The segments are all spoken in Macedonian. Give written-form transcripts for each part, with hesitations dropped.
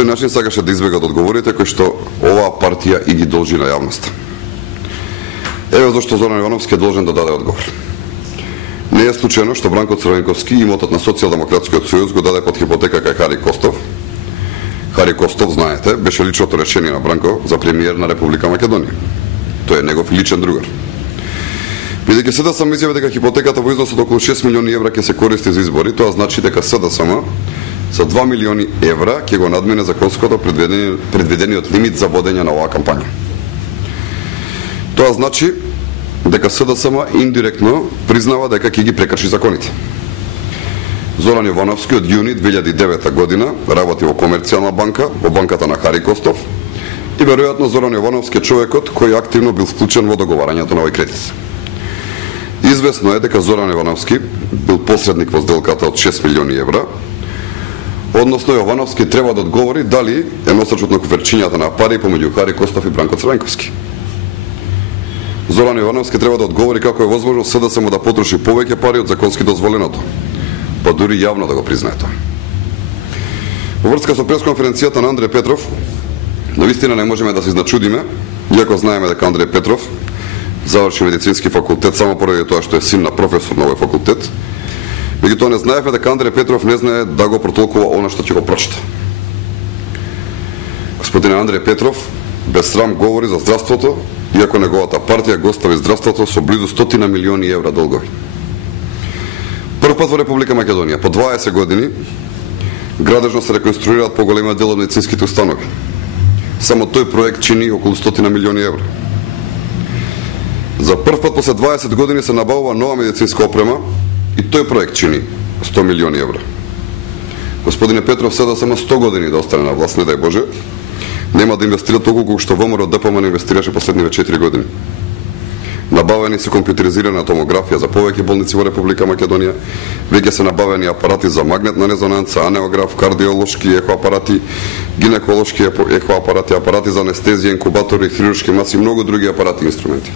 тој начин сакаше да избега од одговорите кои што оваа партија и ги должи на јавноста. Еве зашто Зоран Јовановски е должен да даде одговор. Не е случајно што Бранко Црвенковски имотот на Социјалдемократскиот сојуз го даде под хипотека кај Хари Костов. Хари Костов, знаете, беше личното решение на Бранко за премиер на Република Македонија. Тој е негов личен другар. Бидејќи СДСМ изјави дека хипотеката во износ од околу 6 милиони евра ќе се користи за избори, тоа значи дека СДСМ со 2 милиони евра ќе го надмине законското предвидениот лимит за водење на оваа кампања. Тоа значи дека СДСМ индиректно признава дека ќе ги прекрши законите. Зоран Јовановски од јуни 2009 година работи во Комерцијална банка, во банката на Хари Костов, и веројатно Зоран Јовановски е човекот кој активно бил вклучен во договарањето на овој кредит. Известно е дека Зоран Јовановски бил посредник во сделката од 6 милиони евра, односно Јовановски треба да одговори дали е носачот на куферчињата на пари помеѓу Хари Костов и Бранко Црвенковски. Зоран Јовановски треба да одговори како е возможно СДСМ да потроши повеќе пари од законски дозволеното, па дури јавно да го признае тоа. Во врска со пресконференцијата на Андреј Петров, навистина не можеме да се изначудиме, иако знаеме дека Андреј Петров заврши медицински факултет само поради тоа што е син на професор на овој факултет. Меѓутоа не знаевме дека Андреј Петров не знае да го протолкува она што ќе го прочита. Господин Андреј Петров без срам говори за здравството, иако неговата партија го остави здравството со близу 100 милиони евра долгови. Прв пат во Република Македонија, по 20 години, градежно се реконструираат поголемиот дел од медицинските установи. Само тој проект чини околу 100 милиони евра. За прв пат после 20 години се набавува нова медицинска опрема и тој проект чини 100 милиони евра. Господине Петров, седа само 100 години да остане на власт, не дај Боже, нема да инвестира толку колку што ВМРО ДПМН инвестираше последниве 4 години. Набавени се компјутеризирана томографија за повеќе болници во Република Македонија, веќе се набавени апарати за магнетна резонанца, анеограф, кардиолошки ехоапарати, гинеколошки ехоапарати, апарати за анестезија, инкубатори, хируршки маси и многу други апарати и инструменти.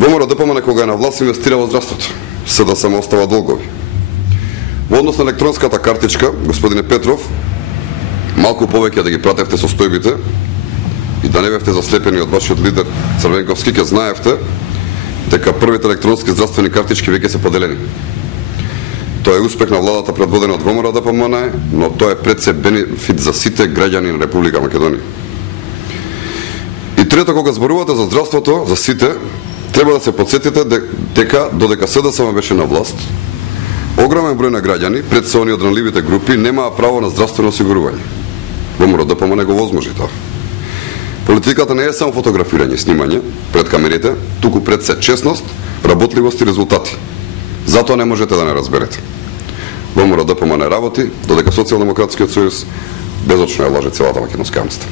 ВМРО ДПМН кога е на власт инвестира во здравството, СДСМ остава долгови. Во однос на електронската картичка, господине Петров, малку повеќе да ги пратевте состојбите и да не бевте заслепени од вашиот лидер Црвенковски, ќе знаевте дека првите електронски здравствени картички веќе се поделени. Тоа е успех на владата предводена од ВМРО ДПМН, но тоа е пред се бенефит за сите граѓани на Република Македонија. И трето, кога зборувате за здравството, за сите, треба да се подсетите дека додека СДСМ беше на власт, огромен број на граѓани, пред се они од ранливите групи, немаа право на здравствено осигурување. ВМРО ДПМН го возможи тоа. Политиката не е само фотографирање, снимање пред камерите, туку пред се честност, работливост и резултати. Затоа не можете да не разберете. ВМРО ДПМН работи, додека Социјалдемократскиот сојуз безочно ја лаже целата македонска јавност.